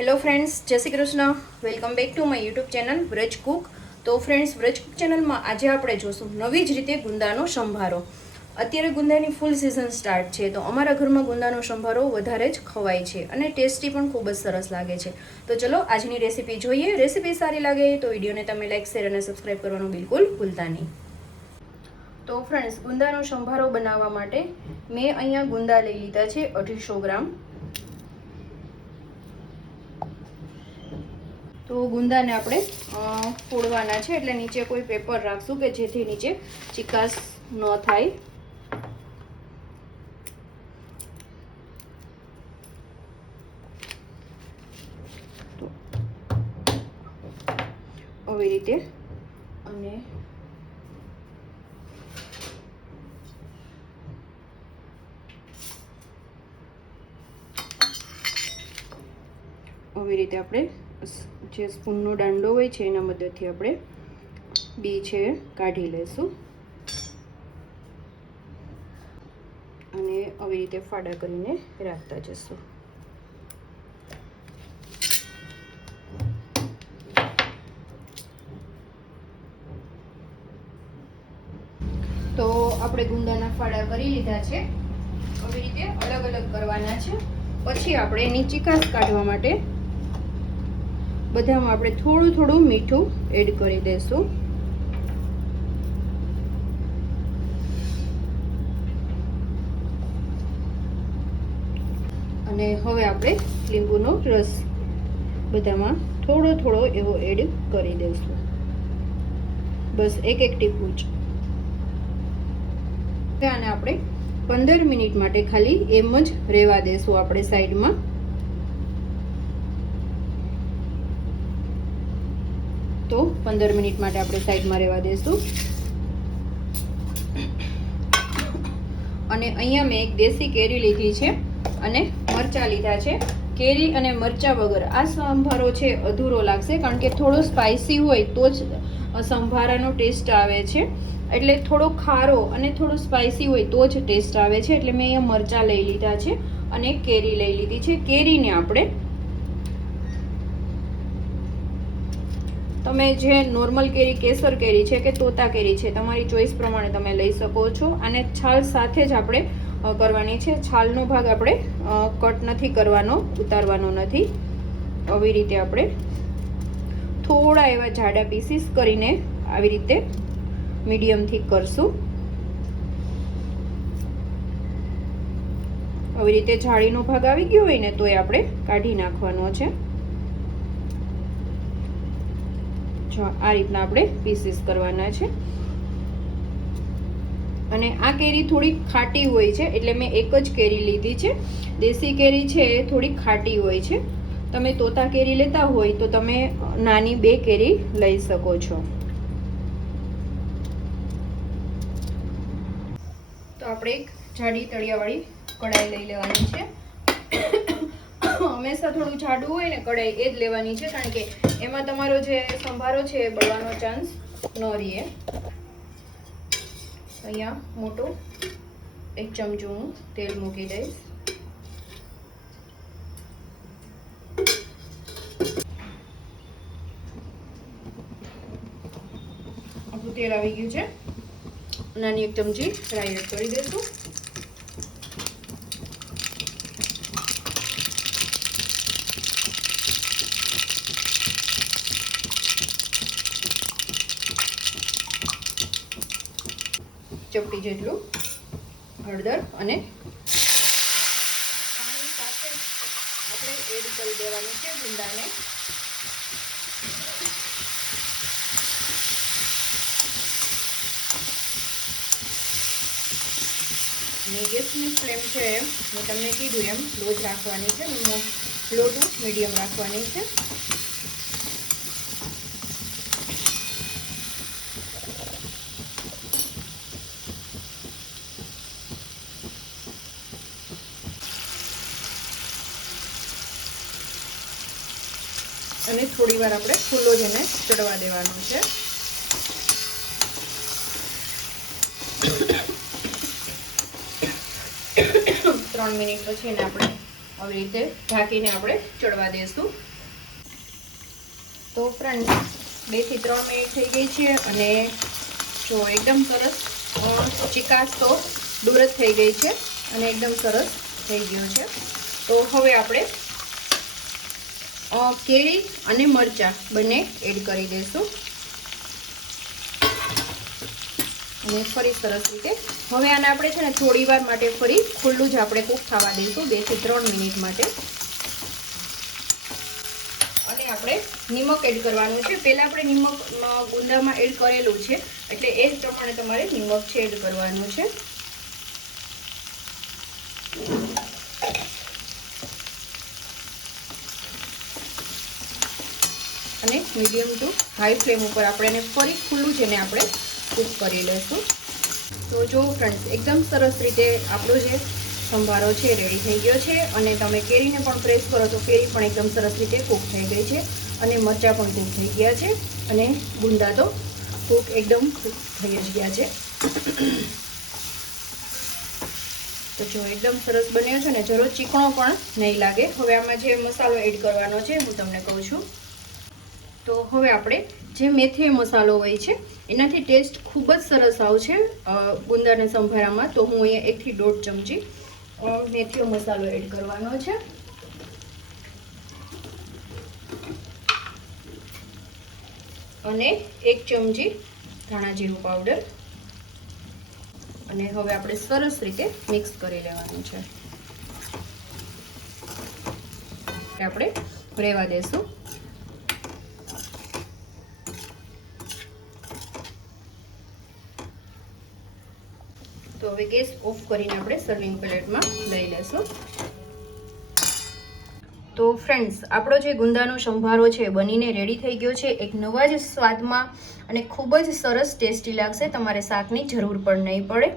Hello friends, જય Shri Krishna. Welcome back to my YouTube channel Vraj Cook. તો friends, Vraj Cook ચેનલમાં આજે આપણે જોશું નવી જ રીતે ગુંદાનો સંભારો. અત્યારે ગુંદાની ફૂલ સિઝન સ્ટાર્ટ છે, તો અમારા ઘરમાં ગુંદાનો સંભારો વધારે જ ખવાય છે અને ટેસ્ટી પણ ખૂબ જ સરસ લાગે છે. તો ચલો આજની રેસીપી જોઈએ. રેસીપી સારી લાગે તો વિડીયોને તમે લાઈક, શેર અને સબસ્ક્રાઈબ કરવાનું બિલકુલ ભૂલતા નહીં. તો ફ્રેન્ડ્સ, ગુંદાનો સંભારો બનાવવા માટે મેં અહીંયા ગુંદા લઈ લીધા છે 250 ગ્રામ. તો ગુંદાને આપણે ફોડવાના છે, એટલે નીચે કોઈ પેપર રાખશું કે જેથી નીચે ચીકાશ ન થાય. તો આવી રીતે અને આવી રીતે આપણે જે સ્પૂનનો દાંડો હોય છે એના મદદથી આપણે બી છે કાઢી લેશું અને આવી રીતે ફાડા કરીને રાખતા જશું. તો આપણે ગુંદાના ફાડા કરી લીધા છે. આવી રીતે અલગ અલગ કરવાના છે. પછી આપણે એની ચીકાશ કાઢવા માટે બધામાં આપણે થોડું થોડું મીઠું એડ કરી દઈશું. અને હવે આપણે લીંબુનો રસ બધામાં થોડો થોડો એવો એડ કરી દઈશું. બસ એક ટીપું જ. આને આપણે 15 મિનિટ માટે ખાલી એમ જ રહેવા દેશું આપણે સાઈડમાં. તો 15 મિનિટ માટે આપણે સાઈડમાં રહેવા દઈશું. અને અહીંયા મેં એક દેશી કેરી લીધી છે અને મરચાં લીધા છે. કેરી અને મરચાં વગર આ સંભારો છે અધૂરો લાગશે, કારણ કે થોડો સ્પાઇસી હોય તો જ સંભારાનો ટેસ્ટ આવે છે. એટલે થોડો ખારો અને થોડો સ્પાઇસી હોય તો જ ટેસ્ટ આવે છે. એટલે મેં અહીંયા મરચાં લઈ લીધા છે અને કેરી લઈ લીધી છે. કેરીને આપણે તમે જે નોર્મલ કેરી, કેસર કેરી છે કે તોતા કેરી છે, તમારી ચોઈસ પ્રમાણે તમે લઈ શકો છો. અને છાલ સાથે જ આપણે કરવાની છે. છાલનો ભાગ આપણે કટ નથી કરવાનો, ઉતારવાનો નથી. આવી રીતે આપણે થોડા એવા જાડા પીસીસ કરીને આવી રીતે મીડિયમથી કરશું. આવી રીતે જાળીનો ભાગ આવી ગયો હોય ને તો એ આપણે કાઢી નાખવાનો છે. જો આ રીતના આપણે પીસીસ કરવાના છે. અને આ કેરી થોડી ખાટી હોય છે, એટલે મેં એક જ કેરી લીધી છે. દેશી કેરી છે એ થોડી ખાટી હોય છે. તમે તોતા કેરી લેતા હોય તો તમે નાની 2 કેરી લઈ શકો છો. તો આપણે એક જાડી તળિયાવાળી કઢાઈ લઈ લેવાની છે. હંમેશા થોડું જાડું હોય ને કઢાઈ એ જ લેવાની છે, કારણ કે એમાં તમારો જે સંભારો છે એ બળવાનો ચાન્સ ન રહે. અહીંયા મોટું 1 ચમચું હું તેલ મૂકી દઈશ. આપણું તેલ આવી ગયું છે. નાની 1 ચમચી રાઈ એડ કરી દઈશું. ચપટી જેટલું હળદર અને પાણી સાથે આપણે એડ કરી દેવાનું છે ગુંદાને. અને ગેસની ફ્લેમ છે મેં તમને કીધું એમ લો જ રાખવાની છે, લો ટુ મીડિયમ રાખવાની છે. અને થોડી વાર આપણે ખુલ્લો જ એને ચડવા દેવાનો છે. 3 મિનિટ પછી એને આપણે આવી રીતે ઢાંકીને આપણે ચડવા દઈશું. તો ફ્રેન્ડ્સ 2 થી 3 મિનિટ થઈ ગઈ છે અને જો એકદમ સરસ ચીકાશ તો દૂર જ થઈ ગઈ છે અને એકદમ સરસ થઈ ગયો છે. તો હવે આપણે કેરી અને મરચાં બંને એડ કરી દઈશું અને ફરી સરસ રીતે હવે આને આપણે છે ને થોડી વાર માટે ફરી ખુલ્લું જ આપણે કૂક થવા દઈશું 2 થી 3 મિનિટ માટે. અને આપણે નિમક એડ કરવાનું છે. પહેલાં આપણે નિમક ગુંદામાં એડ કરેલું છે એટલે એ જ પ્રમાણે તમારે નિમક છે એડ કરવાનું છે. અને મીડિયમ ટુ હાઈ ફ્લેમ ઉપર આપણે એને ફરી ખુલ્લું છે ને આપણે કૂક કરી લઈશું. તો જો ફ્રેન્ડ્સ એકદમ સરસ રીતે આપણો જે સંભારો છે રેડી થઈ ગયો છે અને તમે કેરીને પણ પ્રેસ કરો તો કેરી પણ એકદમ સરસ રીતે કૂક થઈ ગઈ છે અને મરચાં પણ કૂક થઈ ગયા છે અને ગુંદા તો કૂક એકદમ થઈ જ ગયા છે. તો જો એકદમ સરસ બન્યો છે ને જરો ચીકણો પણ નહીં લાગે. હવે આમાં જે મસાલો એડ કરવાનો છે હું તમને કહું છું. તો હવે આપણે જે મેથી મસાલો હોય છે એનાથી ટેસ્ટ ખૂબ જ સરસ આવશે ગુંદાના સંભારામાં. તો હું અહીંયા 1 થી 1.5 ચમચી મેથીનો મસાલો એડ કરવાનો છે. અને 1 ચમચી ધાણા જીરું પાવડર અને હવે આપણે સરસ રીતે મિક્સ કરી લેવાનું છે. આપણે રહેવા દેશું. તો હવે ગેસ ઓફ કરીને આપણે સર્વિંગ પ્લેટમાં લઈ લેશું. તો ફ્રેન્ડ્સ આપણો જે ગુંદાનો સંભારો છે બનીને રેડી થઈ ગયો છે. એક નવા જ સ્વાદમાં અને ખૂબ જ સરસ ટેસ્ટી લાગશે. તમારે શાકની જરૂર પણ નહીં પડે.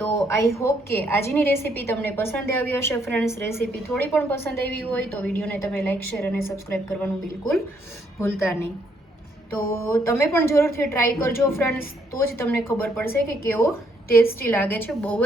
તો આઈ હોપ કે આજની રેસીપી તમને પસંદ આવી હશે ફ્રેન્ડ્સ. રેસીપી થોડી પણ પસંદ આવી હોય તો વિડીયોને તમે લાઇક શેર અને સબસ્ક્રાઈબ કરવાનું બિલકુલ ભૂલતા નહીં. તો તમે પણ જરૂરથી ટ્રાય કરજો ફ્રેન્ડ્સ. તો જ તમને ખબર પડશે કે કેવો ટેસ્ટી લાગે છે. બહુ